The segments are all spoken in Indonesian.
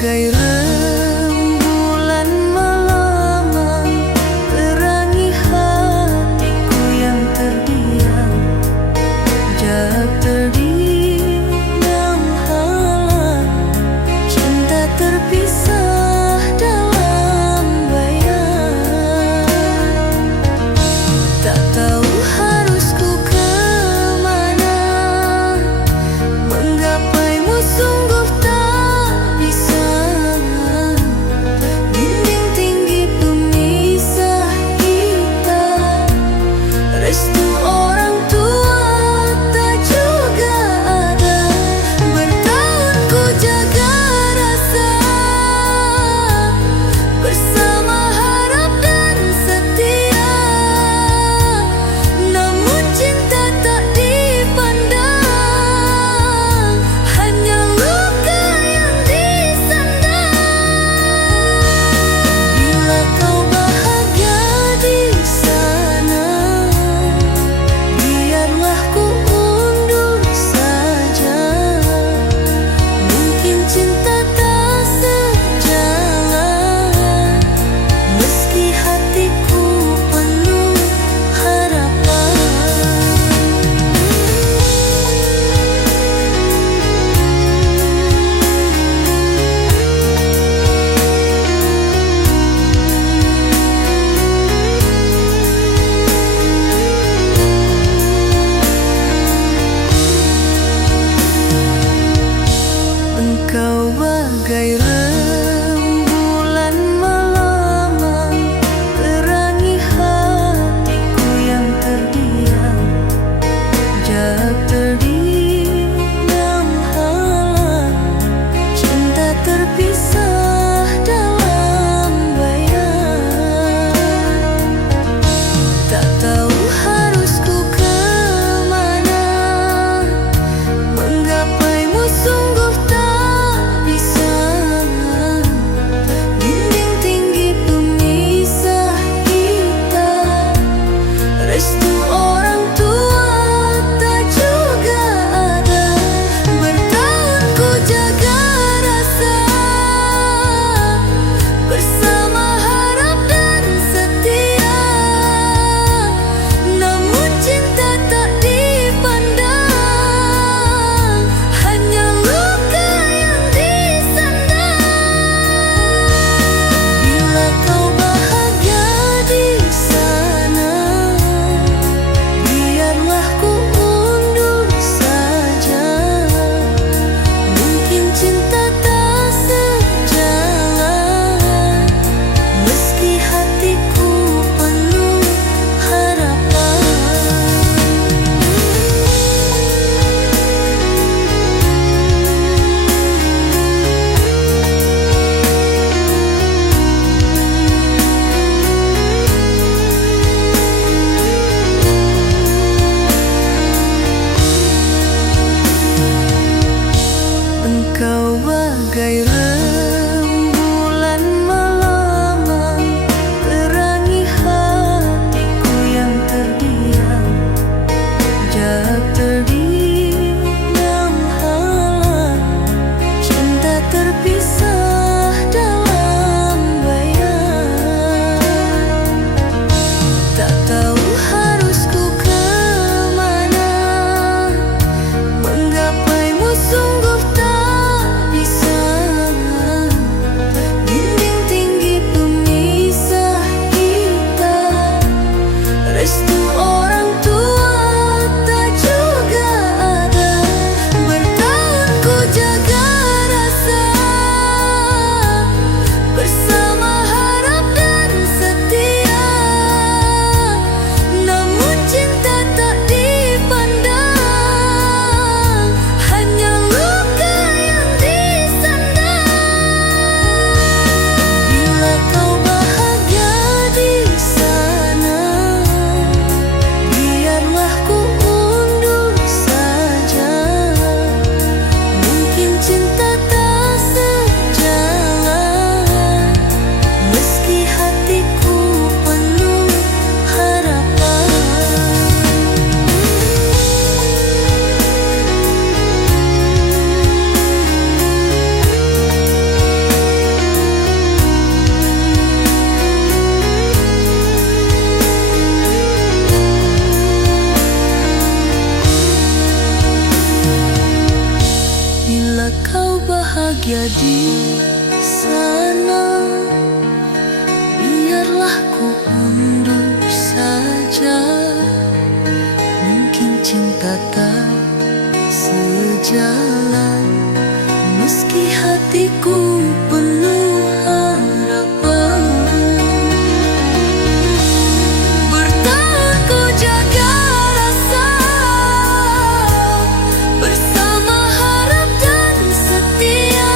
bagai rembulan malam terangi hatiku yang terdiam. Jarak terdiam halang, cinta terpisah dalam bayang. Tak tahu harus ku kemana, menggapaimu sungguh tak bisa. Dinding tinggi pemisah kita, restu orang tua tak juga ada. Bertahun ku jaga rasa, bersama harap dan setia. Namun cinta tak dipandang, hanya luka yang disandang. Bila kau bahagia di sana, biarlah ku undur saja. Mungkin cinta tak sejalan, meski hatiku penuh harapan. Engkau bagai rembulan malam terangi hatiku yang terdiam. Jarak terdiam halang, cinta terpisah dalam bayang. Tak tahu harus ku kemana, menggapaimu sungguh tak bisa. kau bahagia di sana, biarlah ku undur saja. Mungkin cinta tak sejalan, meski hatiku penuh harapan. Bertahan ku jaga rasa, bersama harap dan setia.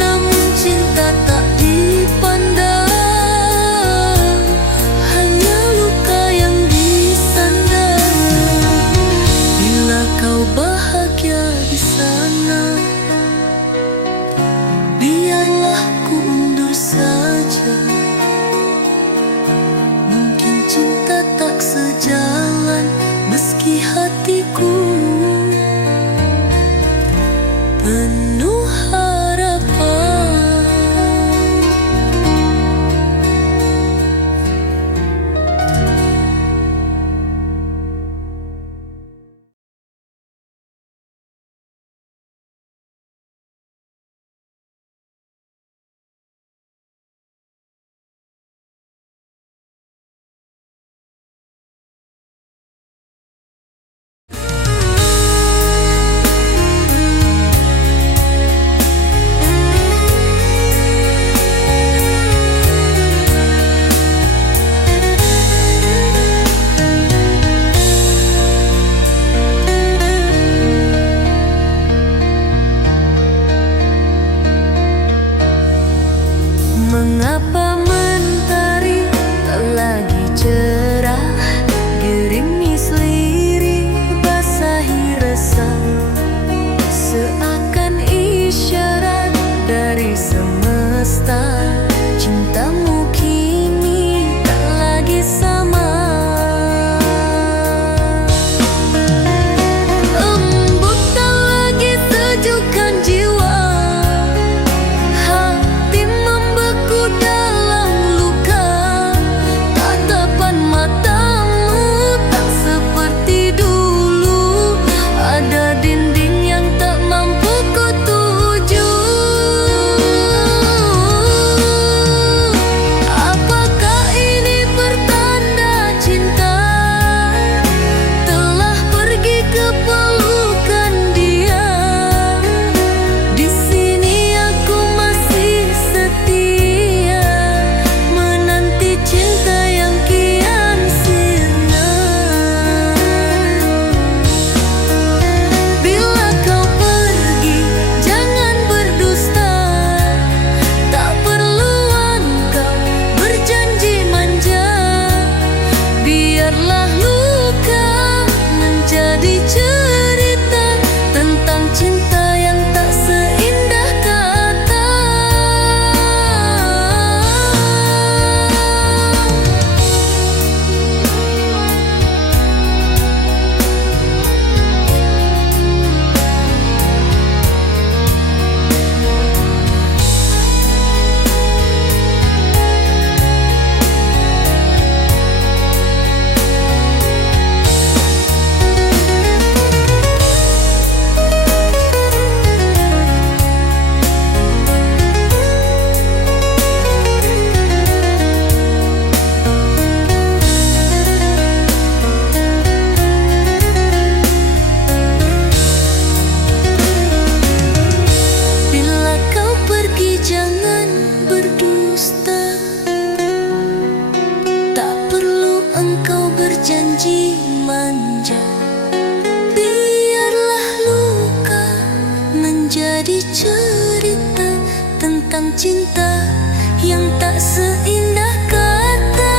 Namun cinta tak dipandang, hanya luka yang disandang. Bila kau bahagia di sana, biarlah ku undur saja. Mungkin cinta tak sejalan, meski hatiku penuh harapan. Mengapa mentari tak lagi cerah, gerimis lirik basahi resah, seakan isyarat dari semesta. Cintamu kini tak lagi sama. Embun tak lagi sejukkan jiwa, hati membeku dalam luka. Tatapan matamu tak seperti dulu, ada dinding yang tak mampu ku tuju. Apakah ini pertanda cinta telah pergi ke pelukan dia? Di sini aku masih setia, menanti cinta yang kian sirna. Bila kau pergi, jangan berdusta, tak perlu engkau berjanji manja. Biarlah luka menjadi cerita tentang cinta yang tak seindah kata. Bila kau pergi jangan berdusta, tak perlu engkau berjanji manja. Biarlah luka menjadi cerita tentang cinta yang tak seindah kata.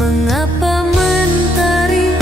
Mengapa mentari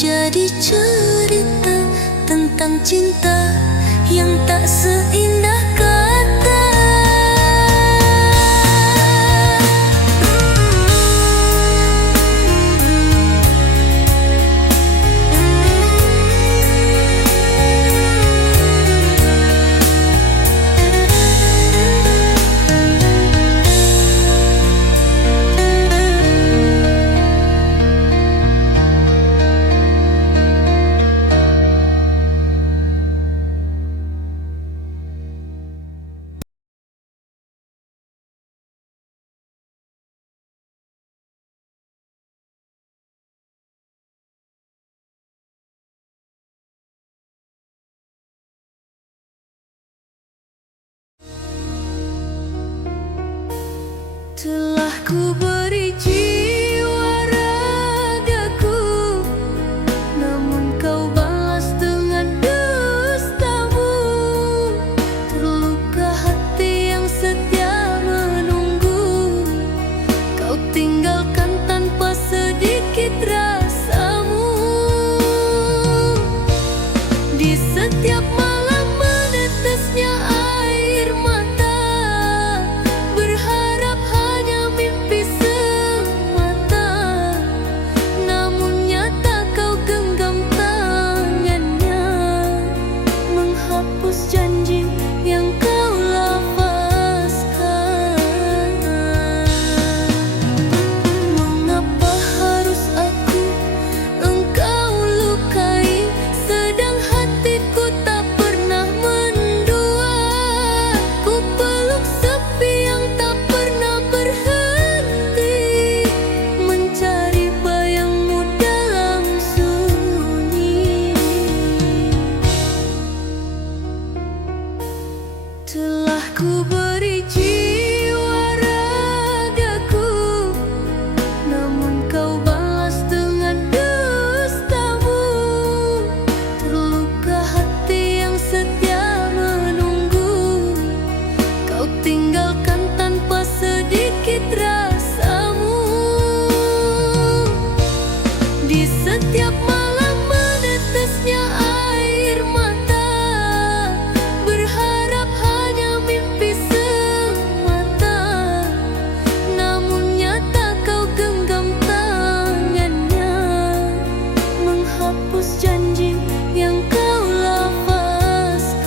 menjadi cerita tentang cinta yang tak seindah kata. Telah ku beri jiwa ragaku, namun kau balas dengan dustamu. Terluka hati yang setia menunggu, kau tinggalkan tanpa sedikit rasamu. Di setiap malam menetesnya air mata, berharap hanya mimpi semata. Namun nyata kau genggam tangannya, menghapus janji yang kau lafazkan. Mengapa harus aku engkau lukai, sedang hatiku tak pernah mendua. Ku peluk sepi yang tak pernah berhenti, mencari bayangmu dalam sunyi. Telah ku beri jiwa ragaku, namun kau balas dengan dustamu. Terluka hati yang setia menunggu, kau tinggalkan tanpa sedikit rasamu. Di setiap malam menetesnya air mata, berharap hanya mimpi semata. Namun nyata kau genggam tangannya, menghapus janji yang kau lafazkan.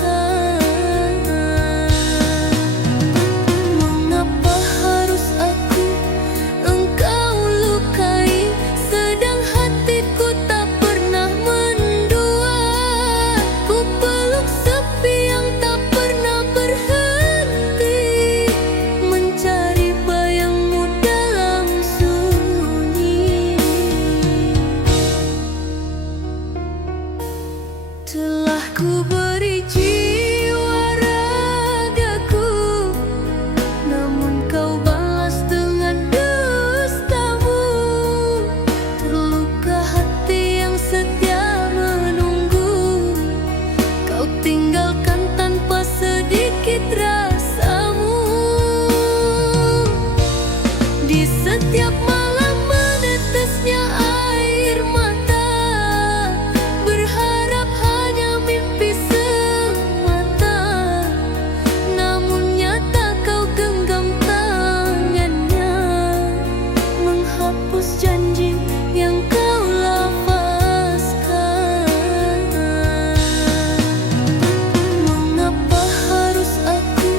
Mengapa harus aku engkau lukai, sedang hatiku tak pernah mendua. Ku peluk sepi yang tak pernah berhenti, mencari bayangmu dalam sunyi. Telah ku beri jiwa ragaku, namun kau balas dengan dustamu. Terluka hati yang setia menunggu, kau tinggalkan tanpa sedikit rasamu. Di setiap malam menetesnya air mata, berharap hanya mimpi semata. Namun nyata kau genggam tangannya, menghapus janji yang kau lafazkan. Mengapa harus aku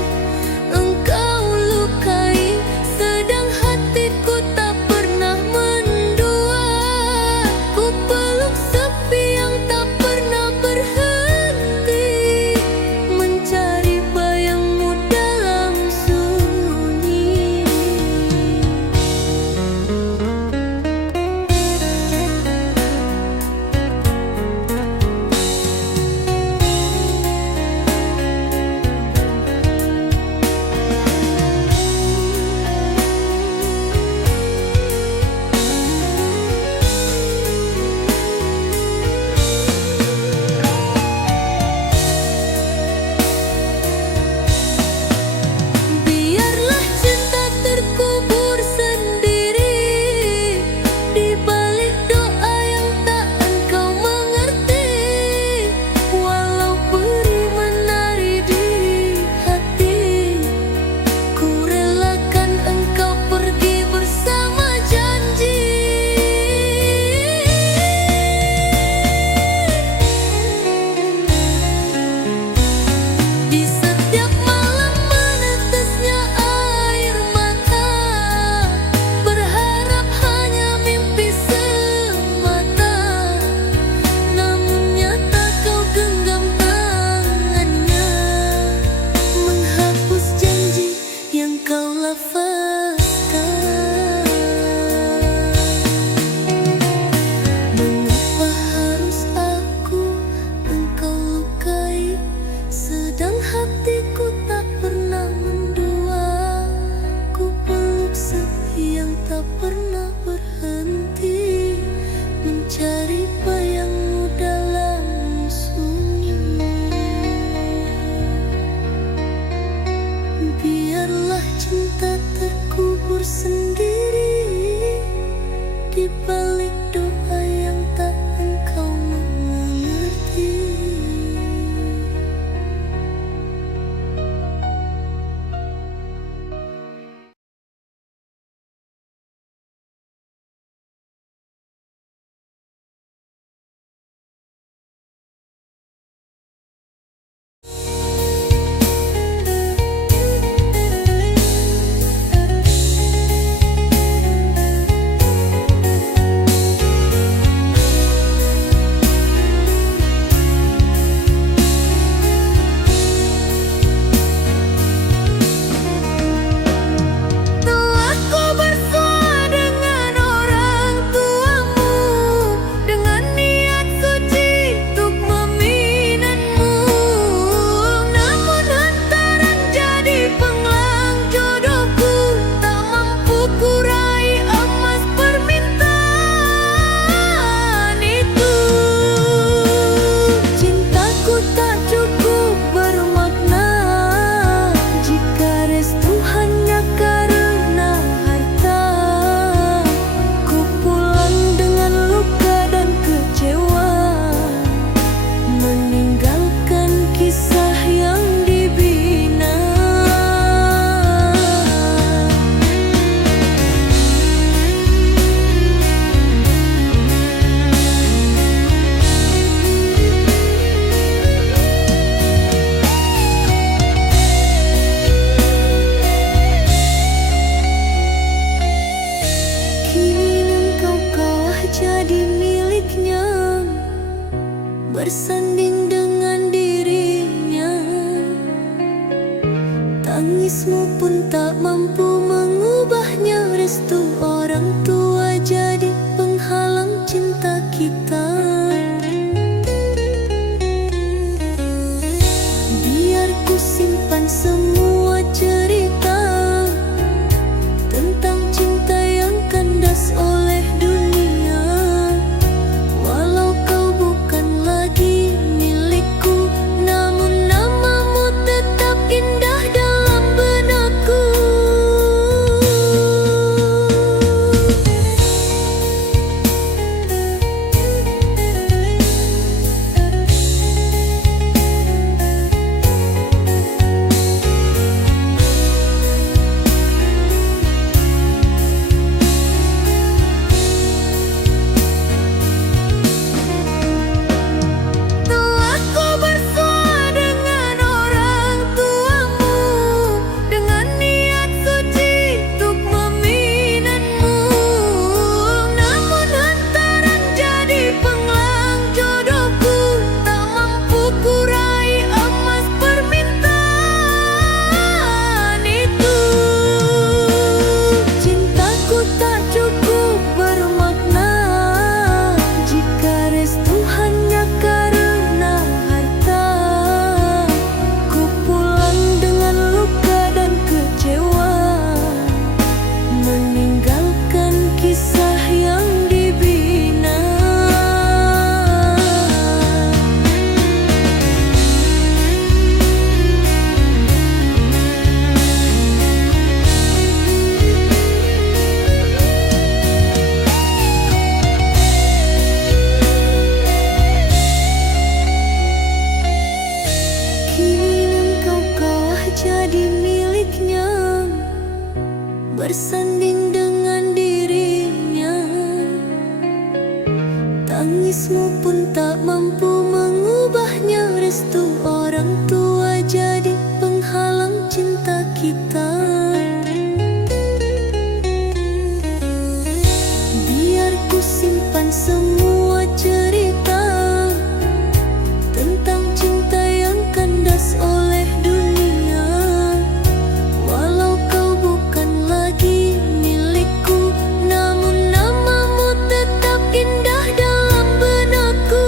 bersanding dengan dirinya. Tangismu pun tak mampu mengubahnya. Restu orang tua jadi penghalang cinta kita. Biar ku simpan semua cerita tentang cinta yang kandas oleh dunia. Walau kau bukan lagi milikku, namun namamu tetap indah dalam benakku. Telah ku bersua dengan orang tuamu, dengan niat suci untuk meminatmu. Namun hantaran jadi penghalang jodohku, tak mampu ku raih emas permintaan itu. Cintaku tak cukup bermakna jika restu hanya karena harta. Ku pulang dengan luka dan kecewa, meninggalkan kisah yang dibina. Kini engkau kalah jadi miliknya, bersanding dengan dirinya. Tangismu pun tak mampu mengubahnya. Restu orang tua jadi penghalang cinta kita. Biar ku simpan semua cerita tentang cinta yang kandas oleh dunia. Walau kau bukan lagi milikku, namun namamu tetap indah dalam benakku.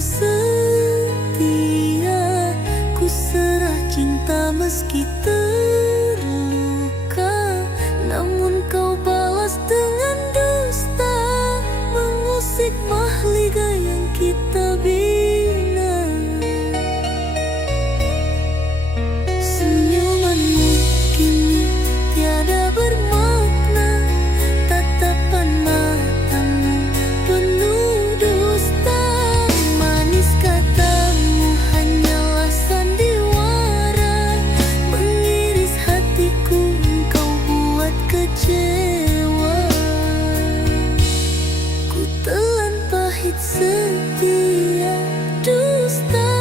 setia, ku serah cinta meski terluka. Namun kau balas dengan dusta, mengusik mahliga yang kita bina. Senyumanmu kini tiada bermakna, tatapan matamu penuh dusta. Manis katamu hanyalah sandiwara, mengiris hatiku engkau buat kecewa. Ku telan pahit setia dusta,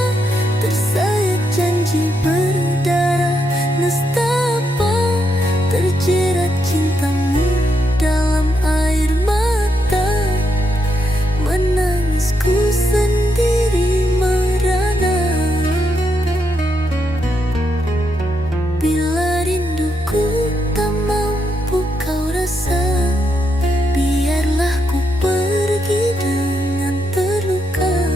tersayat janji berdarah nestapa, terjerat cintamu dalam air mata. Menangisku sendiri merana, bila rinduku tak mampu kau rasa, biarlah ku pergi dengan terluka.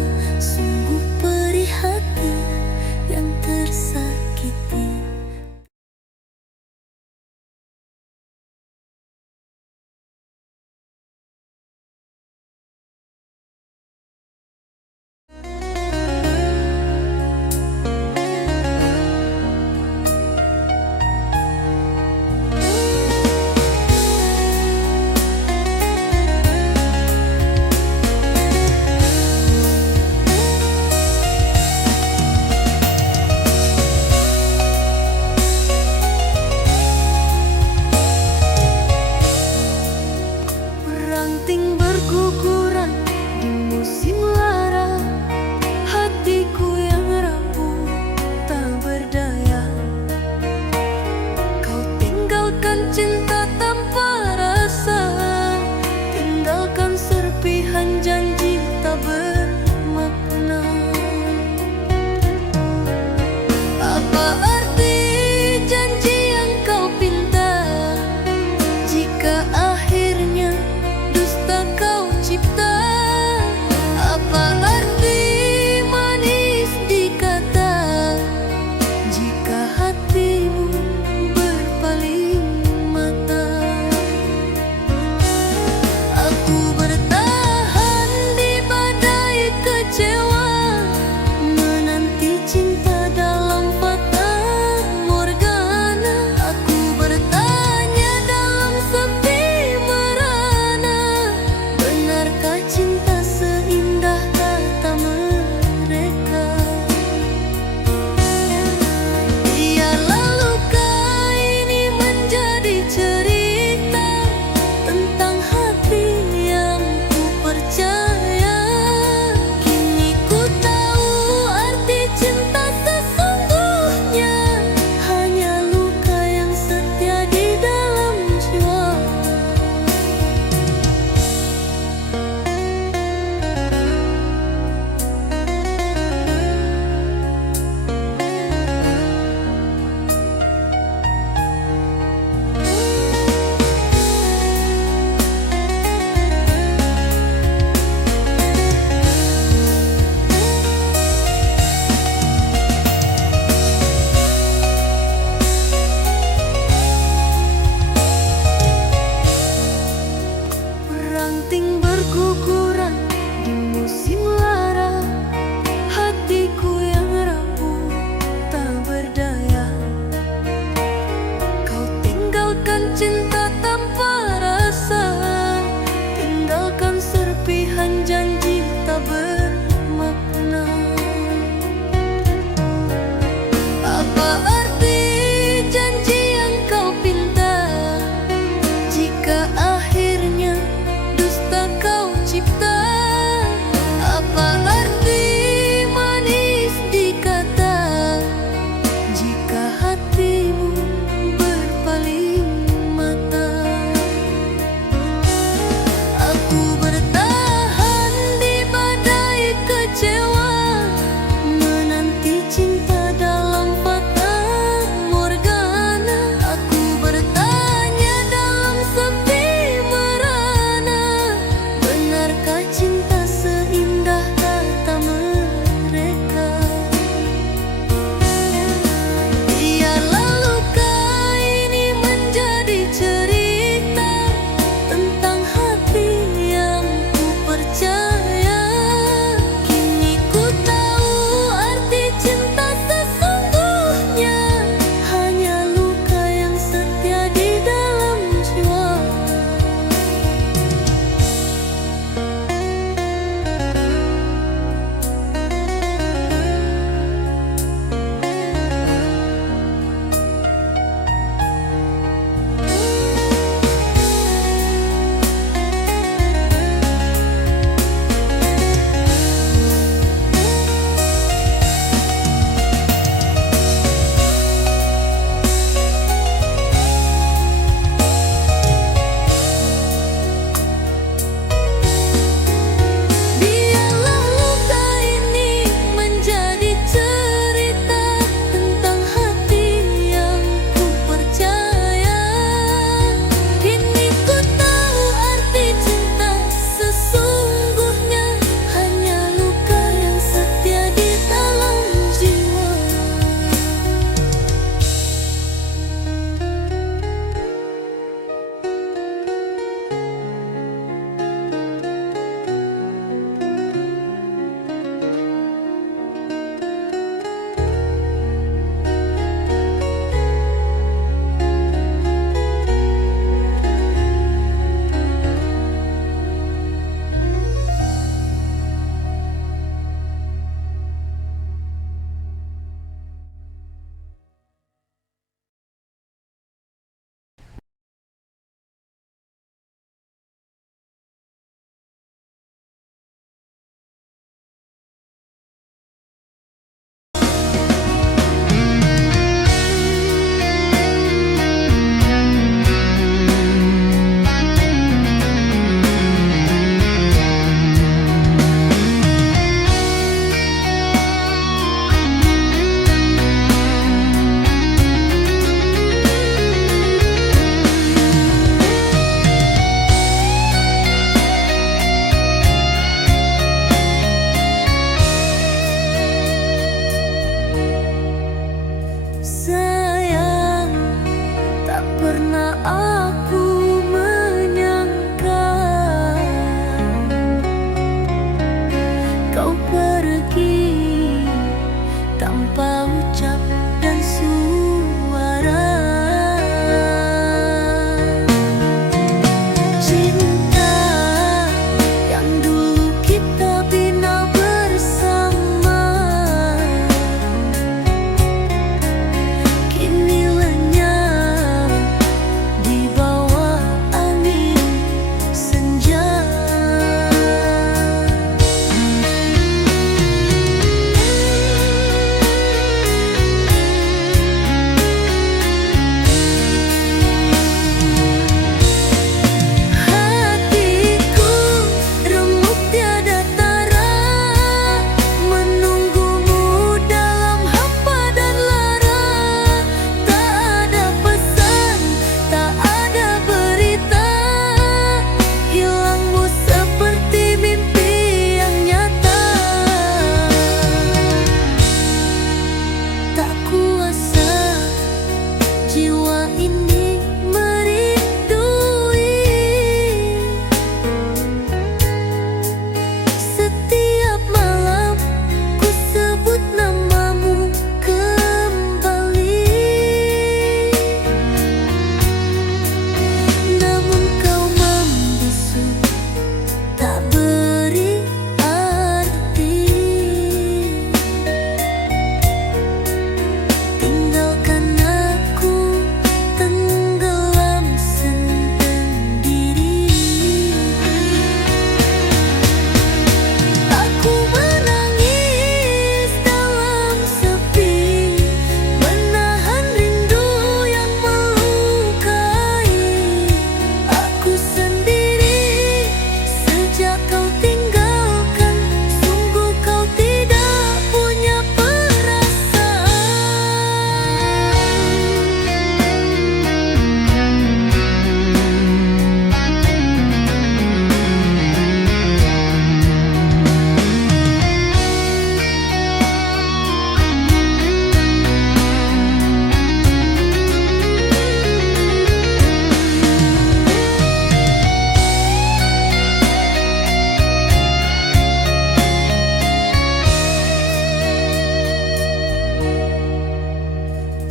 kau tinggalkan, sungguh kau tidak punya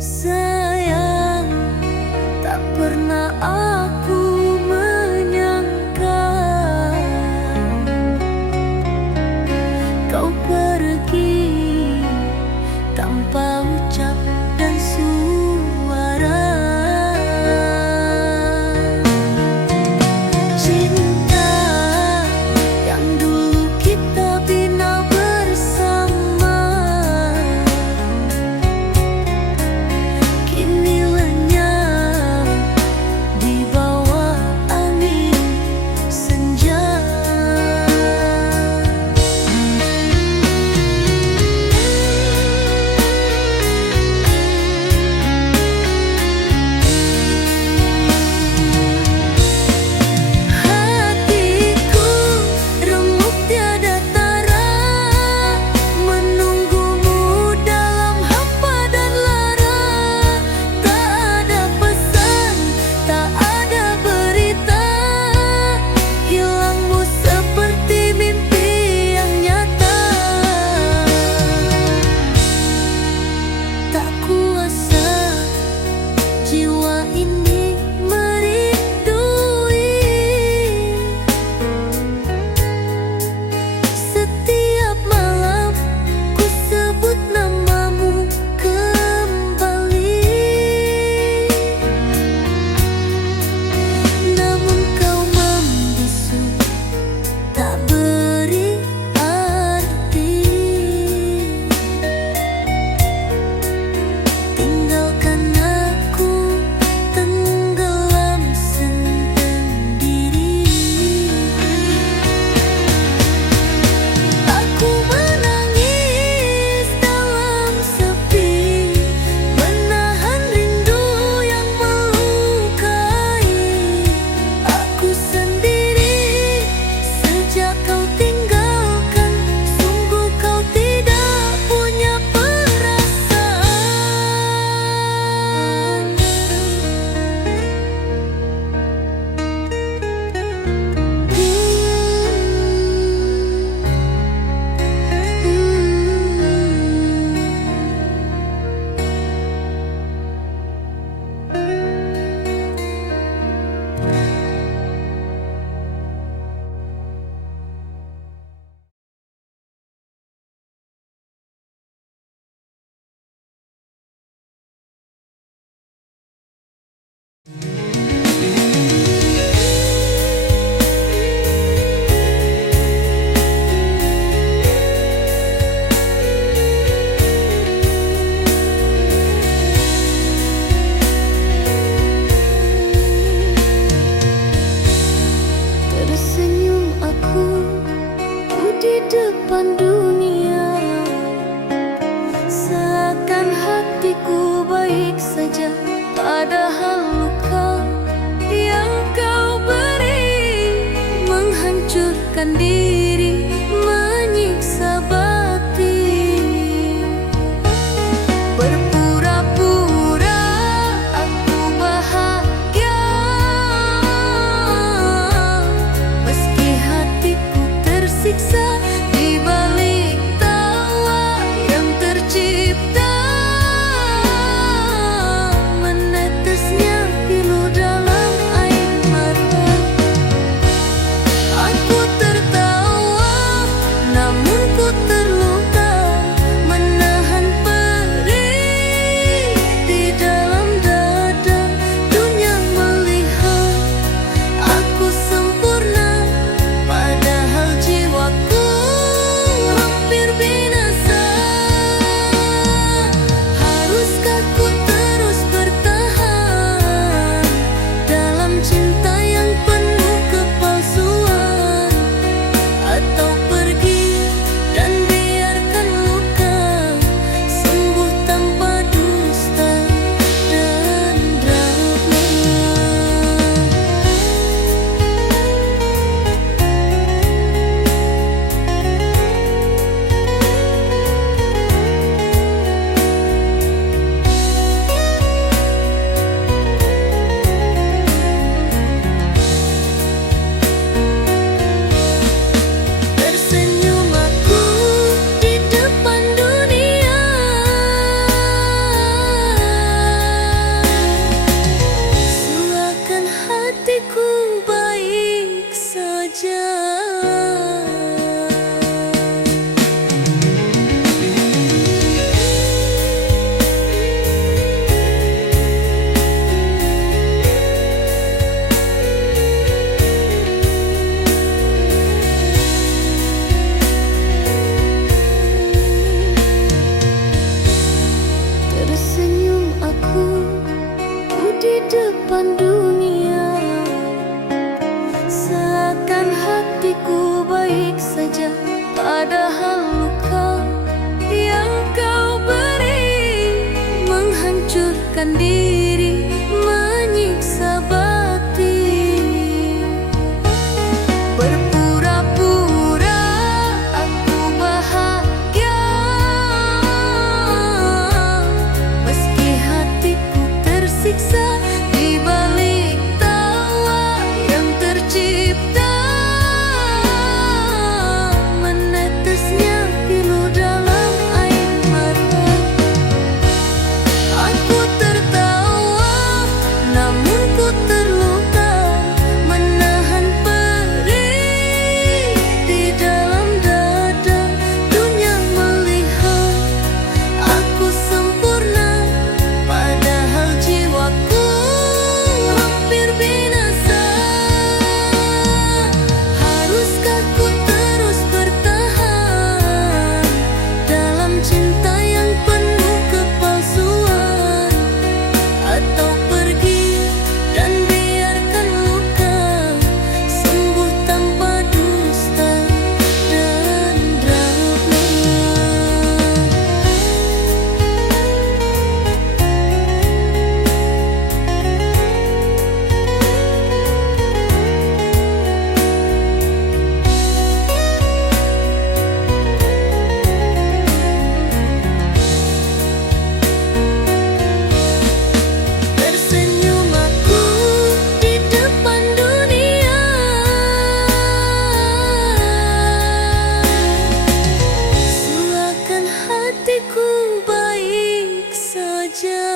sayang. Tak pernah aku menyangka kau pergi tanpa ucap dan suara. Cinta yang dulu kita bina bersama kini lenyap di bawah angin senja. Hatiku remuk tiada tara, menunggumu dalam hampa dan lara. Tak ada pesan, tak ada berita, hilangmu seperti mimpi yang nyata. Tak kuasa jiwa ini merindui, setiap malam ku sebut namamu kembali. Namun kau membisu, tak beri arti. Tinggalkan aku tenggelam sendiri. Aku menangis dalam sepi, menahan rindu yang melukai. Aku sendiri sejak kau tinggalkan, sungguh kau tidak punya perasaan. Tersenyum aku di depan dunia, seakan hatiku baik saja, padahal luka yang kau beri menghancurkan diri, menyiksa batin. Berpura-pura aku bahagia, meski hatiku tersiksa di balik tawa yang tercipta. Menetesnya pilu dalam air mata, aku tertawa baik saja, padahal luka yang kau beri menghancurkan diri, menyiksa batin. Berpura-pura aku bahagia, meski hatiku tersiksa di balik tawa yang tercipta. Menetesnya pilu dalam air mata. Aku tertawa, namun ku terluka, menahan perih di dalam dada. Dunia melihat aku sempurna, padahal jiwaku hampir binasa. Haruskah ku terus bertahan dalam cinta yang penuh kepalsuan, atau pergi dan biarkan luka sembuh tanpa dusta dan drama? Tersenyum aku di depan dunia, suakan hatiku baik saja.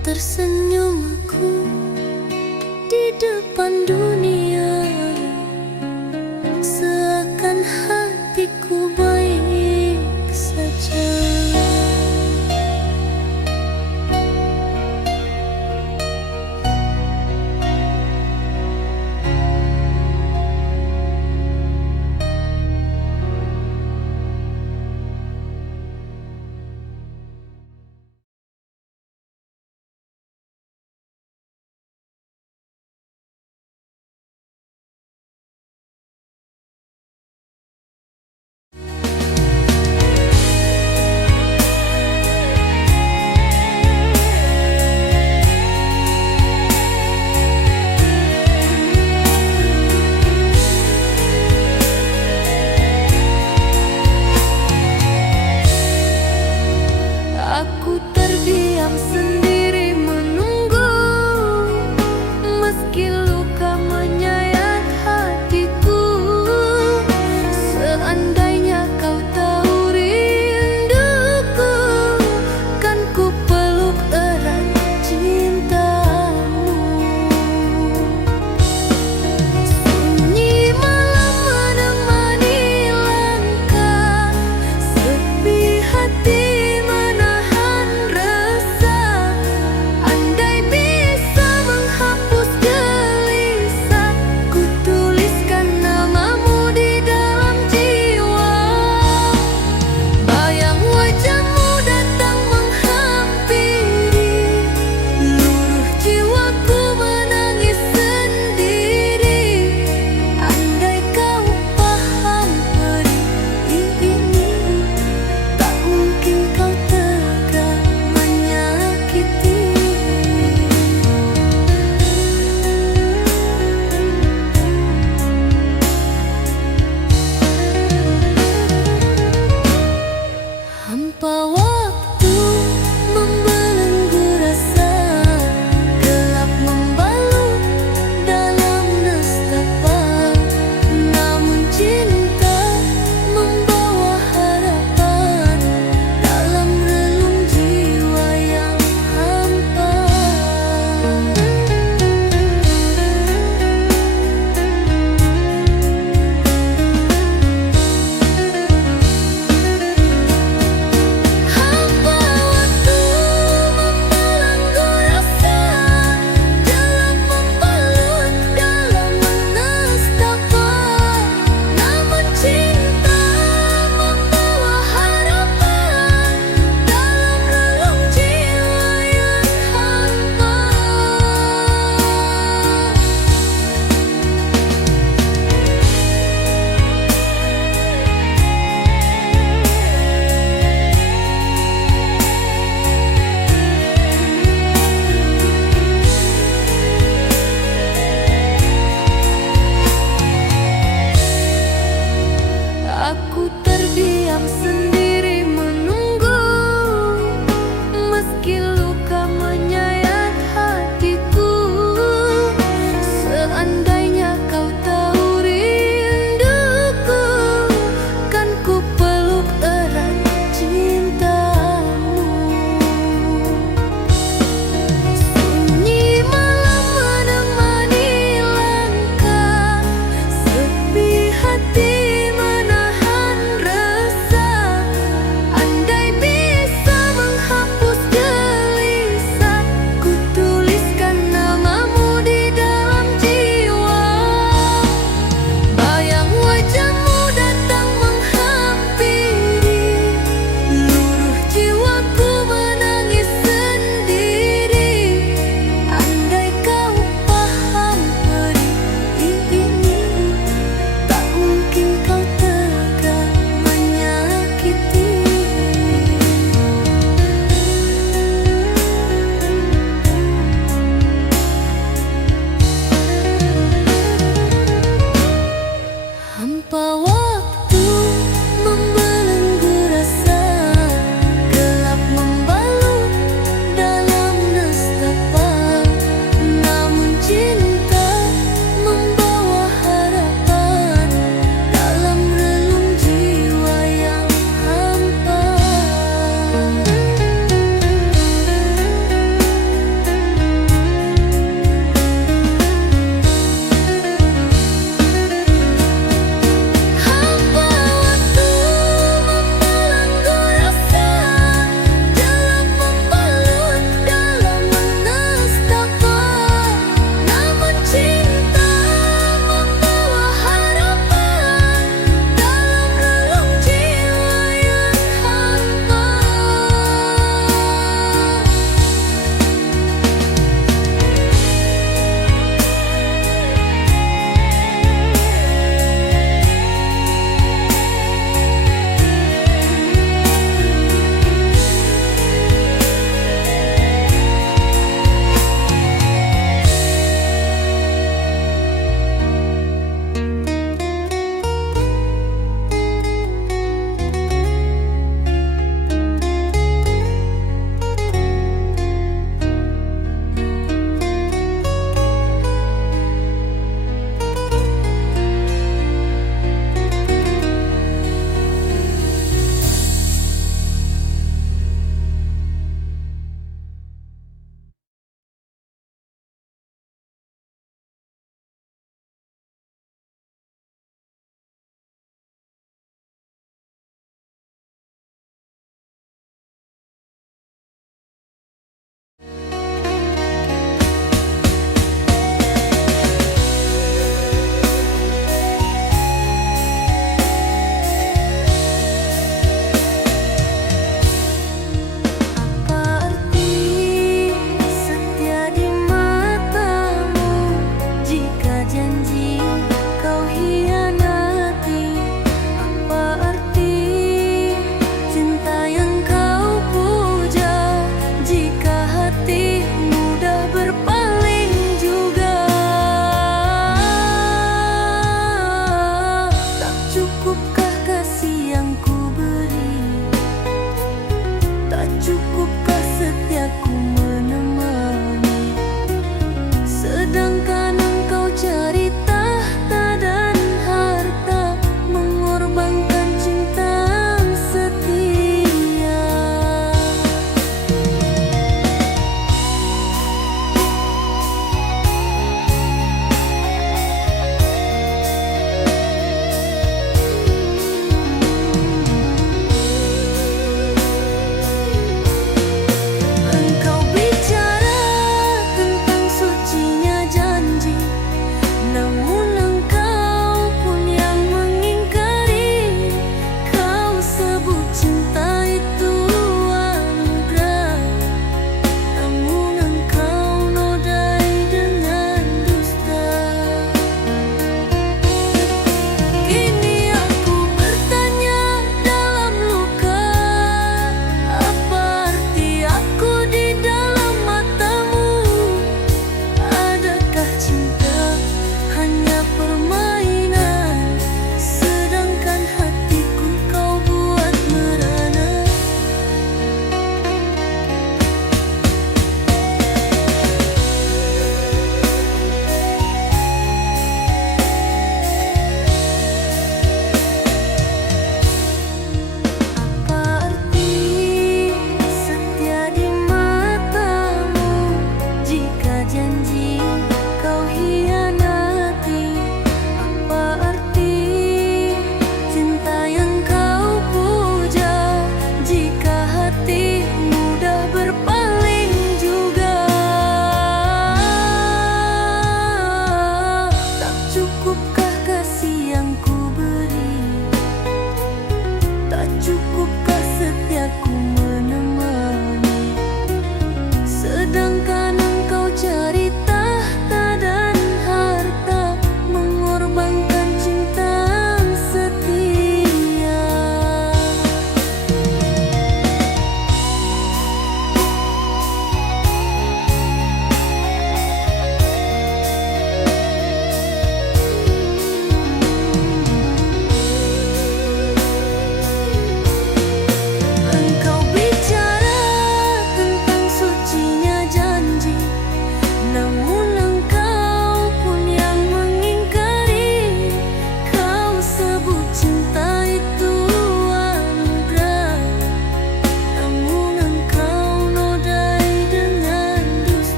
Tersenyum aku di depan dunia, seakan hatiku baik saja.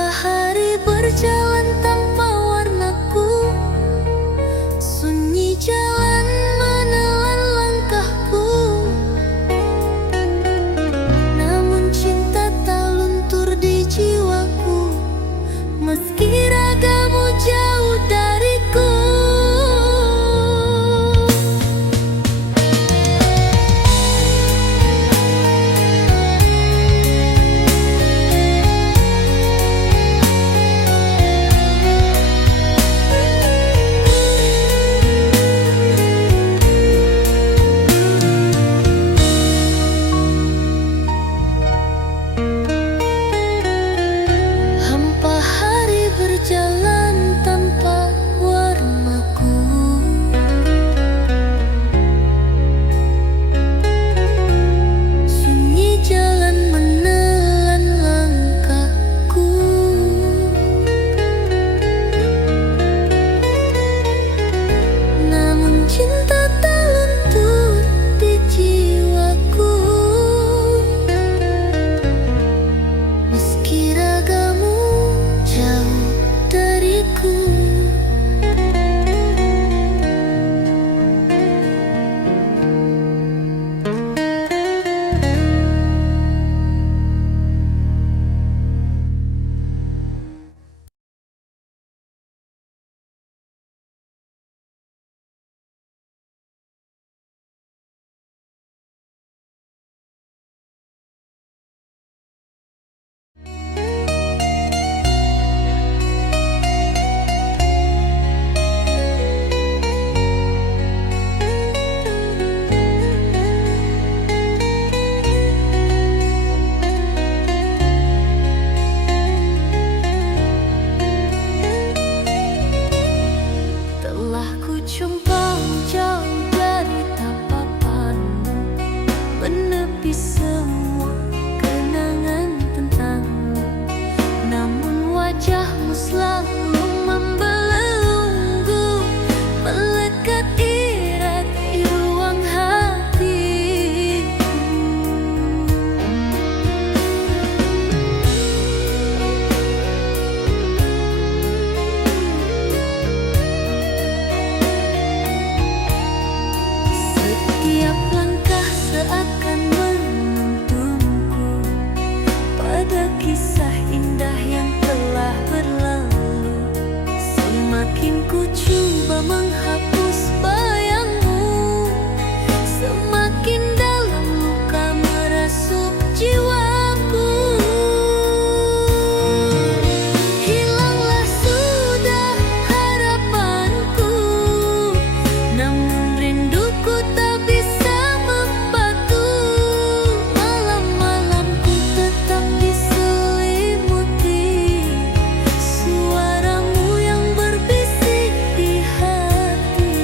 Hampa hari berjalan tanpa warnaku, sunyi jalan menelan langkahku. Namun cinta tak luntur di jiwaku, meski ragamu jauh dariku. Hampa hari berjalan tanpa warnaku, sunyi jalan menelan langkahku. Namun cinta tak luntur di jiwaku, meski ragamu jauh dariku. Telah ku jumpa jauh dari tapapanmu, menepi semua kenangan tentangmu. Namun wajahmu selalu membelenggu, melekat erat di ruang hatiku. Setiap langkah seakan menuntunku pada kisah indah yang telah berlalu. Semakin ku coba menghapus bayangmu, semakin dalam luka merasuk jiwaku. Hilanglah sudah harapanku, namun rinduku tak bisa membatu. Malam-malamku tetap diselimuti suaramu yang berbisik di hati.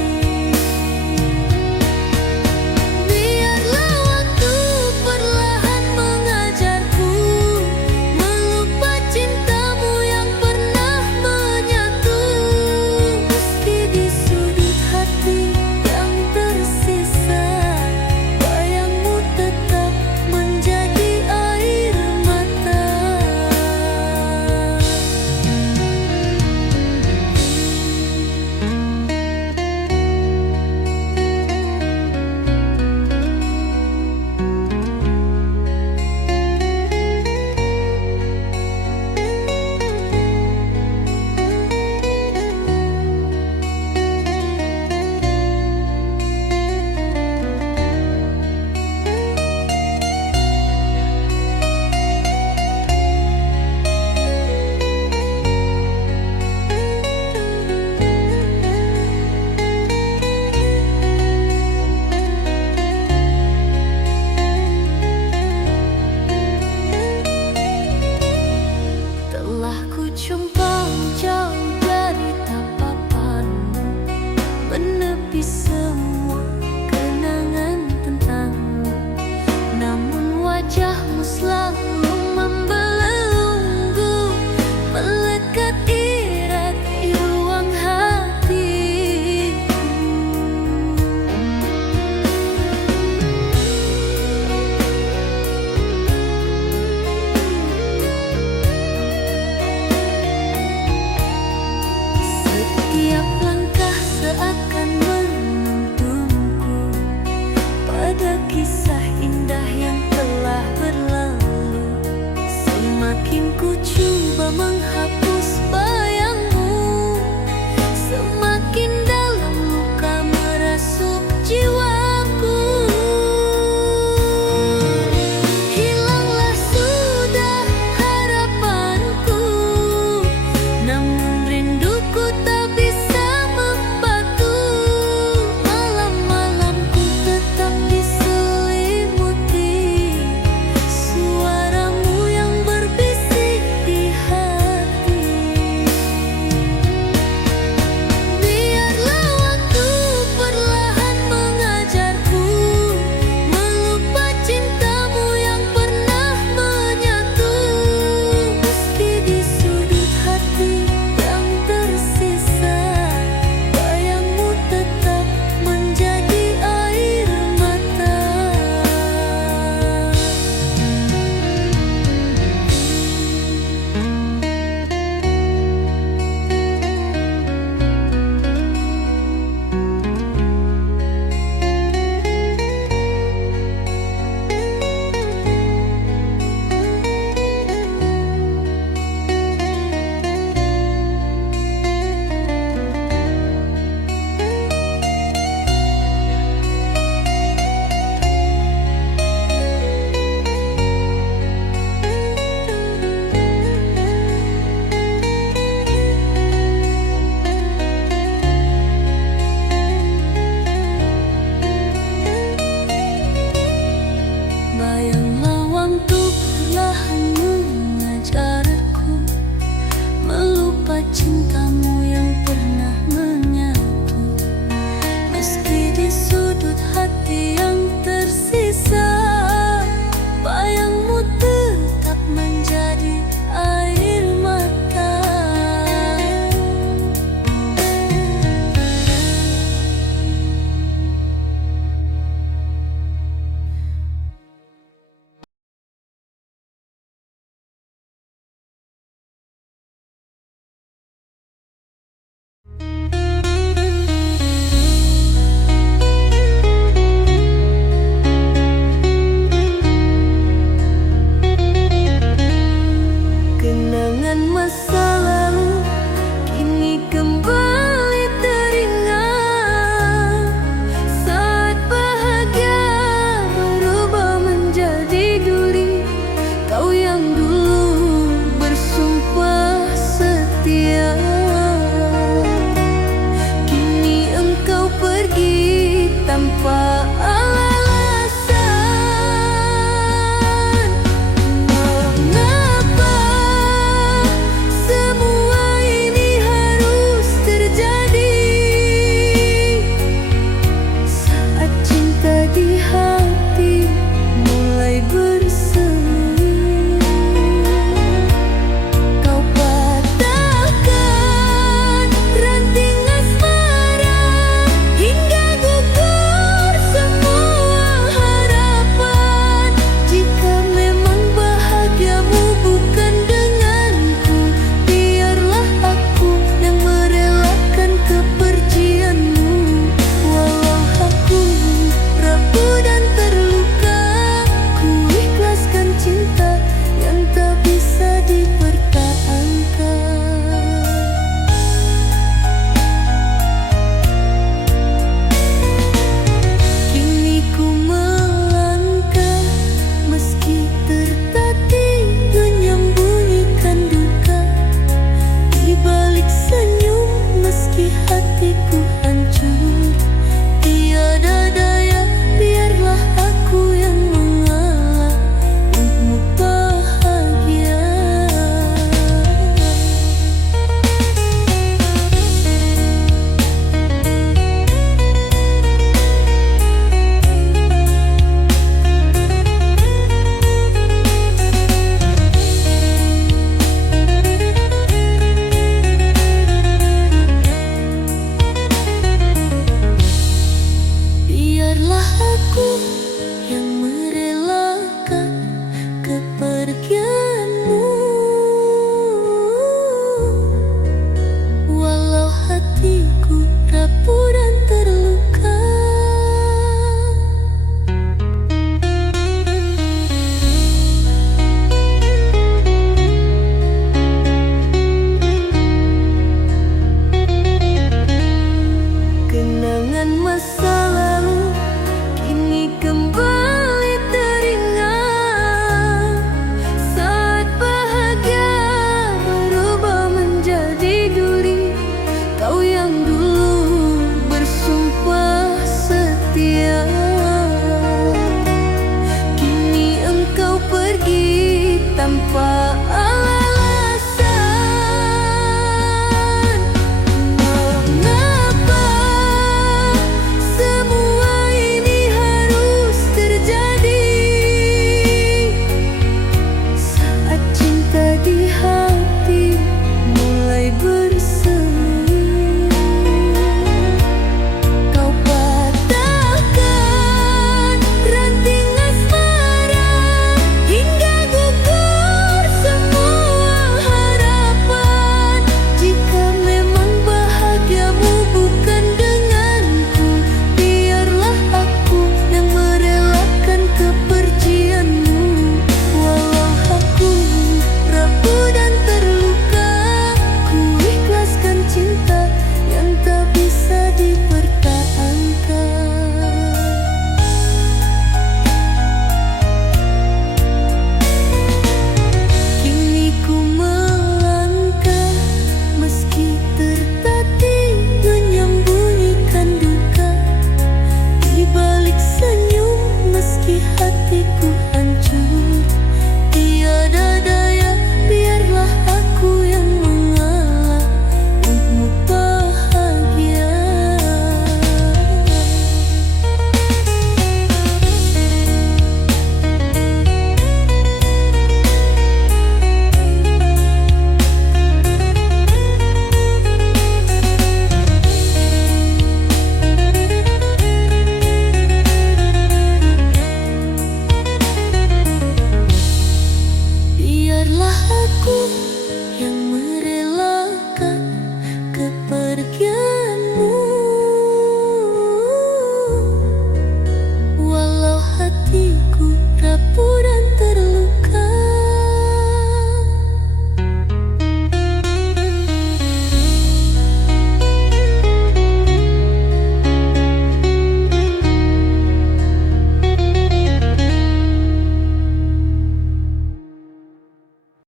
Biarlah waktu perlahan mengajarku melupa cintamu yang pernah menyatu. Meski di sudut hati yang tersisa, bayangmu tetap menjadi air mata. Telah ku jumpa jauh dari tapapanmu, menepi semua kenangan tentangmu. Namun wajahmu selalu membelenggu, melekat erat di ruang hatiku. cinta.